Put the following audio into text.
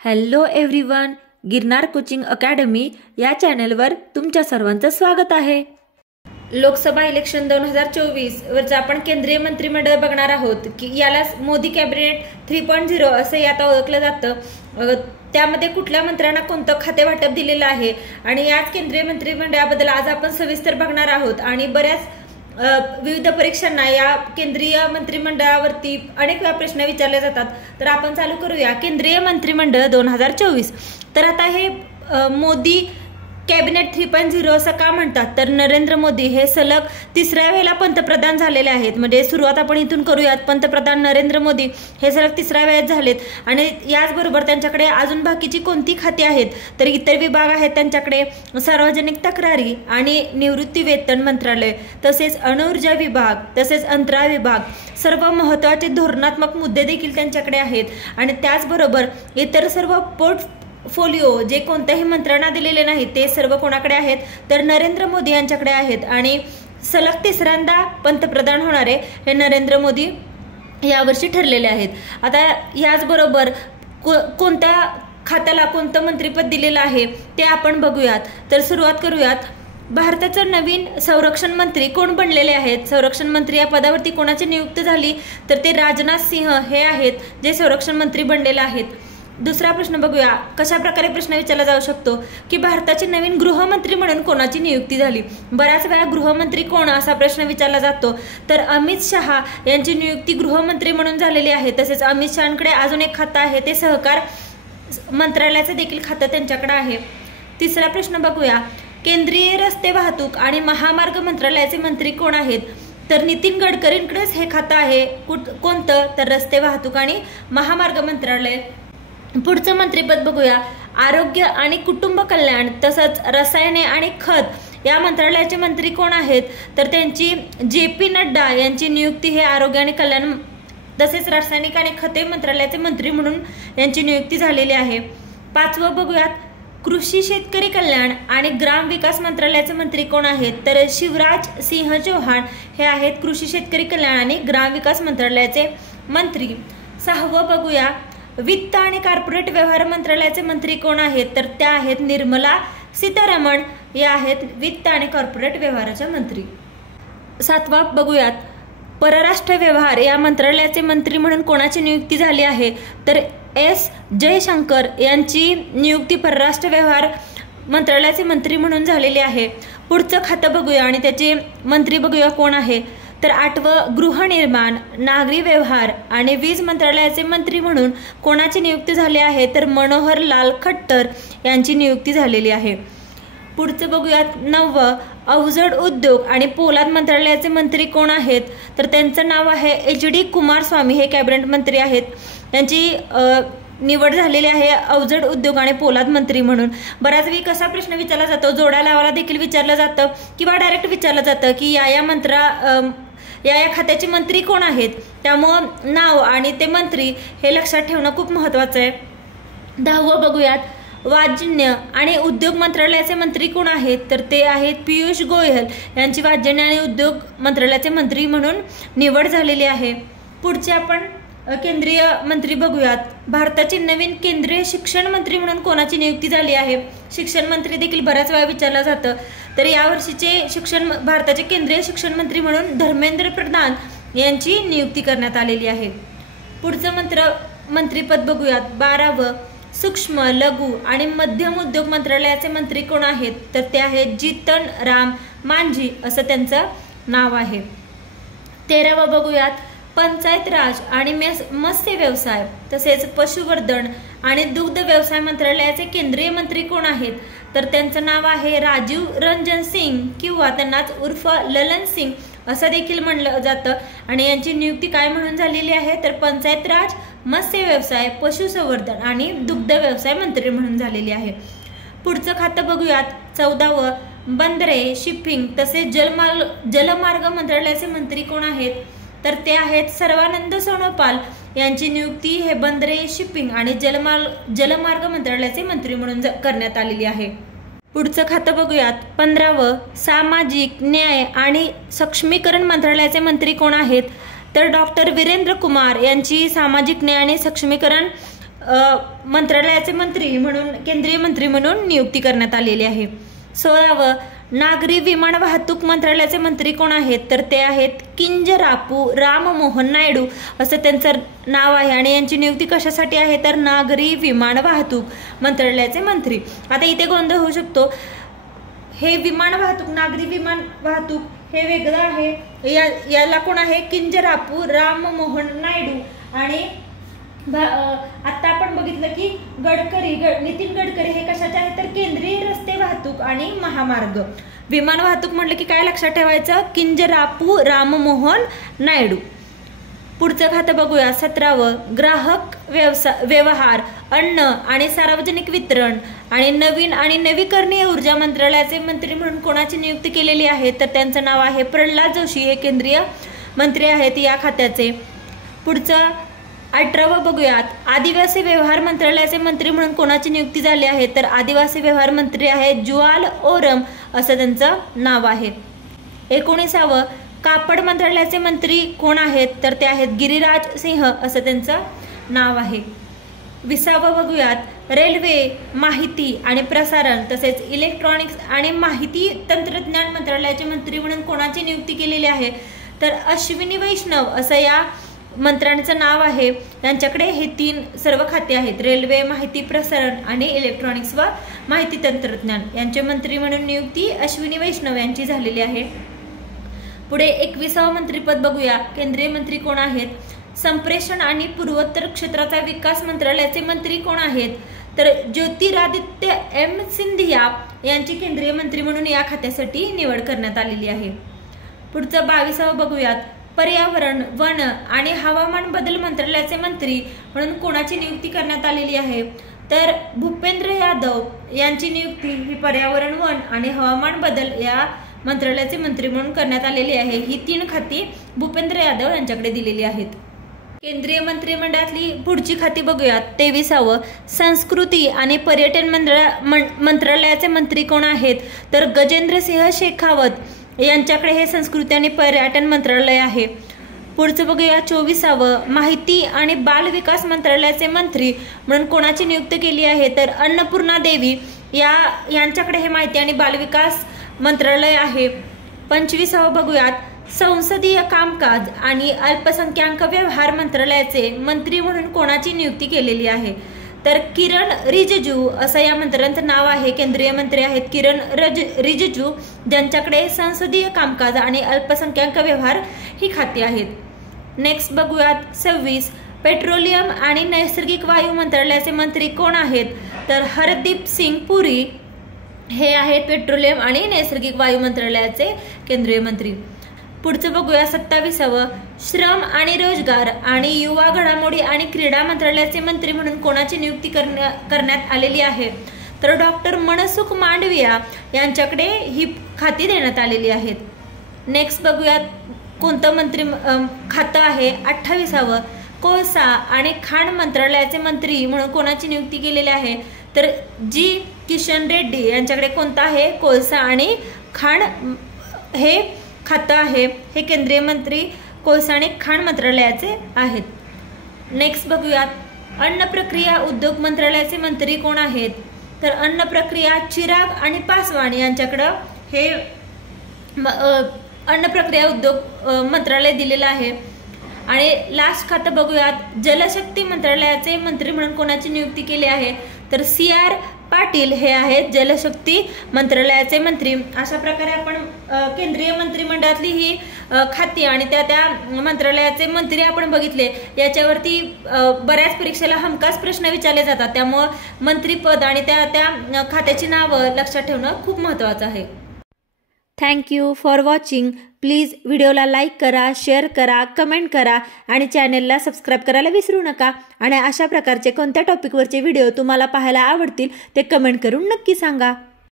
Hello everyone, Girnar coaching academy या चॅनलवर तुमच्या सर्वांचं स्वागत आहे। लोकसभा इलेक्शन 2024 वरचं आपण केंद्रीय मंत्रिमंडळ बघणार आहोत की याला मोदी कॅबिनेट 3.0 असे आता ओळखलं जातं। त्यामध्ये कुठल्या मंत्र्यांना कोणतं खाते वाटप दिलेलं आहे आणि याच केंद्रीय मंत्रिमंडळाबद्दल आज आपण सविस्तर बघणार आहोत। आणि बऱ्याच विविध परीक्षांना या केंद्रीय मंत्रिमंडळावरती अनेक वेळा प्रश्न विचारले जातात। तर आपण चालू करूया केंद्रीय मंत्रिमंडळ 2024। तर आता हे मोदी कॅबिनेट 3.0 असं का म्हणतात, तर नरेंद्र मोदी हे सलग तिसऱ्या वेळेला पंतप्रधान झालेले आहेत। म्हणजे सुरुवात आपण इथून करूयात। पंतप्रधान नरेंद्र मोदी हे सलग तिसऱ्या वेळेस झालेत आणि याचबरोबर त्यांच्याकडे अजून बाकीची कोणती खाती आहेत, तर इतर विभाग आहेत त्यांच्याकडे, सार्वजनिक तक्रारी आणि निवृत्ती वेतन मंत्रालय, तसेच अणुऊर्जा विभाग, तसेच अंतराळ विभाग, सर्व महत्त्वाचे धोरणात्मक मुद्दे देखील त्यांच्याकडे आहेत। आणि त्याचबरोबर इतर सर्व पोर्टफोलिओ जे कोणत्याही मंत्र्यांना दिलेले नाहीत ते सर्व कोणाकडे आहेत, तर नरेंद्र मोदी यांच्याकडे आहेत। आणि सलग तिसऱ्यांदा पंतप्रधान होणारे हे नरेंद्र मोदी यावर्षी ठरलेले आहेत। आता याचबरोबर कोणत्या खात्याला कोणतं मंत्रिपद दिलेलं आहे ते आपण बघूयात। तर सुरुवात करूयात। भारताचं नवीन संरक्षण मंत्री कोण बनलेले आहेत, संरक्षण मंत्री या पदावरती कोणाची नियुक्ती झाली, तर ते राजनाथ सिंह हे आहेत जे संरक्षण मंत्री बनलेले आहेत। दुसरा प्रश्न बघूया, कशा प्रकारे प्रश्न विचारला जाऊ शकतो की भारताचे नवीन गृहमंत्री म्हणून कोणाची नियुक्ती झाली। बऱ्याच वेळा गृहमंत्री कोण असा प्रश्न विचारला जातो, तर अमित शहा यांची नियुक्ती गृहमंत्री म्हणून झालेली आहे। तसेच अमित शहांकडे अजून एक खातं आहे, ते सहकार मंत्रालयाचं देखील खातं त्यांच्याकडे आहे। तिसरा प्रश्न बघूया, केंद्रीय रस्ते वाहतूक आणि महामार्ग मंत्रालयाचे मंत्री कोण आहेत, तर नितीन गडकरींकडेच हे खातं आहे। कोणतं, तर रस्ते वाहतूक आणि महामार्ग मंत्रालय। पुढचं मंत्रिपद बघूया, आरोग्य आणि कुटुंब कल्याण तसंच रसायने आणि खत या मंत्रालयाचे मंत्री कोण आहेत, तर त्यांची JP नड्डा यांची नियुक्ती हे आरोग्य आणि कल्याण तसेच रासायनिक आणि खते मंत्रालयाचे मंत्री म्हणून यांची नियुक्ती झालेली आहे। पाचवं बघूयात, कृषी शेतकरी कल्याण आणि ग्राम विकास मंत्रालयाचे मंत्री कोण आहेत, तर शिवराज सिंह चौहान हे आहेत कृषी शेतकरी कल्याण आणि ग्राम विकास मंत्रालयाचे मंत्री। सहावं बघूया, वित्त आणि कॉर्पोरेट व्यवहार मंत्रालयाचे मंत्री कोण आहेत, तर त्या आहेत निर्मला सीतारामन या आहेत वित्त आणि कॉर्पोरेट व्यवहाराच्या मंत्री। सातवं बघूयात, परराष्ट्र व्यवहार या मंत्रालयाचे मंत्री म्हणून कोणाची नियुक्ती झाली आहे, तर S जयशंकर यांची नियुक्ती परराष्ट्र व्यवहार मंत्रालयाचे मंत्री म्हणून झालेली आहे। पुढचं खातं बघूया आणि त्याचे मंत्री बघूया कोण आहे, तर आठवं, गृहनिर्माण, नागरी व्यवहार आणि वीज मंत्रालयाचे मंत्री म्हणून कोणाची नियुक्ती झाली आहे, तर मनोहर लाल खट्टर यांची नियुक्ती झालेली आहे। पुढचं बघूयात, नववं, अवजड उद्योग आणि पोलाद मंत्रालयाचे मंत्री कोण आहेत, तर त्यांचं नाव आहे HD कुमारस्वामी, हे कॅबिनेट मंत्री आहेत। त्यांची निवड झालेली आहे अवजड उद्योग आणि पोलाद मंत्री म्हणून। बऱ्याच वेळी कसा प्रश्न विचारला जातो, जोड्या लावायला देखील विचारलं जातं किंवा डायरेक्ट विचारलं जातं की या खात्याचे मंत्री कोण आहेत, त्यामुळं नाव आणि ते मंत्री हे लक्षात ठेवणं खूप महत्त्वाचं आहे। 10वं बघूयात, वाजन्य आणि उद्योग मंत्रालयाचे मंत्री कोण आहेत, तर ते आहेत पियुष गोयल यांची वाजन्य आणि उद्योग मंत्रालयाचे मंत्री म्हणून निवड झालेली आहे। पुढचे आपण केंद्रीय मंत्री बघूयात, भारताचे नवीन केंद्रीय शिक्षण मंत्री म्हणून कोणाची नियुक्ती झाली आहे। शिक्षण मंत्री देखील बऱ्याच वेळा विचारलं जातं, तर यावर्षीचे भारताचे केंद्रीय शिक्षण मंत्री म्हणून धर्मेंद्र प्रधान यांची नियुक्ती करण्यात आलेली आहे। पुढचं मंत्रिपद बघूयात, 12वं, सूक्ष्म, लघु आणि मध्यम उद्योग मंत्रालयाचे मंत्री कोण आहेत, तर ते आहेत जीतन राम मांझी असं त्यांचं नाव आहे। 13वं बघूयात, पंचायत राज आणि मत्स्य व्यवसाय तसेच पशुवर्धन आणि दुग्ध व्यवसाय मंत्रालयाचे केंद्रीय मंत्री कोण आहेत, तर त्यांचं नाव आहे राजीव रंजन सिंग किंवा त्यांनाच उर्फ ललन सिंग असं देखील म्हणलं जातं। आणि यांची नियुक्ती काय म्हणून झालेली आहे, तर पंचायत राज, मत्स्य व्यवसाय, पशुसंवर्धन आणि दुग्ध व्यवसाय मंत्री म्हणून झालेली आहे। पुढचं खातं बघूयात, 14वं, बंदरे, शिपिंग तसेच जलमार्ग मंत्रालयाचे मंत्री कोण आहेत, तर ते आहेत सर्वानंद सोनोवाल यांची नियुक्ती हे बंदरे, शिपिंग आणि जलमार्ग मंत्रालयाचे मंत्री म्हणून करण्यात आलेली आहे। पुढचं खातं बघूयात, 15वं, सामाजिक न्याय आणि सक्षमीकरण मंत्रालयाचे मंत्री कोण आहेत, तर डॉक्टर वीरेंद्र कुमार यांची सामाजिक न्याय आणि सक्षमीकरण मंत्रालयाचे मंत्री म्हणून केंद्रीय मंत्री म्हणून नियुक्ती करण्यात आलेली आहे. 16वं, नागरी विमान वाहतूक मंत्रालयाचे मंत्री कोण आहेत तर ते आहेत किंजरापू राममोहन नायडू असं त्यांचं नाव आहे. आणि यांची नियुक्ती कशासाठी आहे तर नागरी विमान वाहतूक मंत्रालयाचे मंत्री. आता इथे गोंधळ होऊ शकतो. हे विमान वाहतूक, नागरी विमान वाहतूक हे वेगळं आहे. याला कोण आहे किंजरापू राममोहन नायडू. आणि आता आपण बघितलं की नितीन गडकरी हे कशाचे आहेत तर केंद्रीय रस्ते वाहतूक आणि महामार्ग. विमान वाहतूक म्हटलं की काय लक्षात ठेवायचं किंजरापू राममोहन नायडू. पुढचं खातं बघूया 17वं, ग्राहक व्यवहार, अन्न आणि सार्वजनिक वितरण आणि नवीन आणि नवीकरणीय ऊर्जा मंत्रालयाचे मंत्री म्हणून कोणाची नियुक्ती केलेली आहे तर त्यांचं नाव आहे प्रल्हाद जोशी. हे केंद्रीय मंत्री आहेत या खात्याचे. पुढचं 18वं बघूयात, आदिवासी व्यवहार मंत्रालयाचे मंत्री म्हणून कोणाची नियुक्ती झाली आहे तर आदिवासी व्यवहार मंत्री आहेत जुवाल ओरम असं त्यांचं नाव आहे. 19वं, कापड मंत्रालयाचे मंत्री कोण आहेत तर ते आहेत गिरिराज सिंह असं त्यांचं नाव आहे. 20वं बघूयात, रेल्वे, माहिती आणि प्रसारण तसेच इलेक्ट्रॉनिक्स आणि माहिती तंत्रज्ञान मंत्रालयाचे मंत्री म्हणून कोणाची नियुक्ती केलेली आहे तर अश्विनी वैष्णव असं या मंत्र्यांचं नाव आहे. यांच्याकडे हे 3 सर्व खाते आहेत, रेल्वे, माहिती प्रसारण आणि इलेक्ट्रॉनिक्स व माहिती तंत्रज्ञान. यांचे मंत्री म्हणून नियुक्ती अश्विनी वैष्णव यांची झालेली आहे. पुढे 21वं मंत्रिपद बघूया. केंद्रीय मंत्री कोण आहेत, संप्रेषण आणि पूर्वोत्तर क्षेत्राचा विकास मंत्रालयाचे मंत्री कोण आहेत तर ज्योतिरादित्य एम सिंधिया यांची केंद्रीय मंत्री म्हणून या खात्यासाठी निवड करण्यात आलेली आहे. पुढचं 22वं बघूयात. पर्यावरण, वन आणि हवामान बदल मंत्रालयाचे मंत्री म्हणून कोणाची नियुक्ती करण्यात आलेली आहे तर भूपेंद्र यादव यांची नियुक्ती ही पर्यावरण, वन आणि हवामान बदल या मंत्रालयाचे मंत्री म्हणून करण्यात आलेली आहे. ही 3 खाती भूपेंद्र यादव यांच्याकडे दिलेली आहेत. केंद्रीय मंत्रिमंडळातली पुढची खाती बघूयात. 23वं, संस्कृती आणि पर्यटन मंत्रालयाचे मंत्री कोण आहेत तर गजेंद्रसिंह शेखावत यांच्याकडे हे संस्कृती आणि पर्यटन मंत्रालय आहे. पुढचं बघूया 24वं, माहिती आणि बाल विकास मंत्रालयाचे मंत्री म्हणून कोणाची नियुक्ती केली आहे तर अन्नपूर्णा देवी यांच्याकडे हे माहिती आणि बाल विकास मंत्रालय आहे. 25वं बघूयात, संसदीय कामकाज आणि अल्पसंख्याक व्यवहार मंत्रालयाचे मंत्री म्हणून कोणाची नियुक्ती केलेली आहे तर किरण रिजिजू असं या मंत्र्यांचं नाव आहे. केंद्रीय मंत्री आहेत किरण रिजिजू, ज्यांच्याकडे संसदीय कामकाज आणि अल्पसंख्याक व्यवहार ही खाती आहेत. नेक्स्ट बघूयात 26, पेट्रोलियम आणि नैसर्गिक वायू मंत्रालयाचे मंत्री कोण आहेत तर हरदीप सिंग पुरी हे आहेत पेट्रोलियम आणि नैसर्गिक वायू मंत्रालयाचे केंद्रीय मंत्री. पुढचं बघूया 27वं, श्रम आणि रोजगार आणि युवा घडामोडी आणि क्रीडा मंत्रालयाचे मंत्री म्हणून कोणाची नियुक्ती करण्यात आलेली आहे तर डॉक्टर मनसुख मांडविया यांच्याकडे ही खाती देण्यात आलेली आहेत. नेक्स्ट बघूयात कोणतं मंत्री खातं आहे. 28वं, कोळसा आणि खाण मंत्रालयाचे मंत्री म्हणून कोणाची नियुक्ती केलेली आहे तर जी किशन रेड्डी यांच्याकडे कोणतं आहे कोळसा आणि खाण हे खातं आहे. हे केंद्रीय मंत्री कोळसा आणि खाण मंत्रालयाचे आहेत. नेक्स्ट बघूयात, अन्न प्रक्रिया उद्योग मंत्रालयाचे मंत्री कोण आहेत तर अन्न प्रक्रिया चिराग आणि पासवान यांच्याकडं हे अन्न प्रक्रिया उद्योग मंत्रालय दिलेलं आहे. आणि लास्ट खातं बघूयात, जलशक्ती मंत्रालयाचे मंत्री म्हणून कोणाची नियुक्ती केली आहे तर CR पाटील हे आहेत जलशक्ती मंत्रालयाचे मंत्री. अशा प्रकारे आपण केंद्रीय मंत्रिमंडळातली ही खाती आणि त्या मंत्रालयाचे मंत्री आपण बघितले. याच्यावरती बऱ्याच परीक्षेला हमखास प्रश्न विचारले जातात, त्यामुळे मंत्रीपद आणि त्या खात्याची नावं लक्षात ठेवणं खूप महत्त्वाचं आहे. Thank you for watching. प्लीज व्हिडिओला लाईक करा, शेअर करा, कमेंट करा आणि चॅनलला सबस्क्राईब करायला विसरू नका. आणि अशा प्रकारचे कोणत्या टॉपिकवरचे व्हिडिओ तुम्हाला पाहायला आवडतील ते कमेंट करून नक्की सांगा.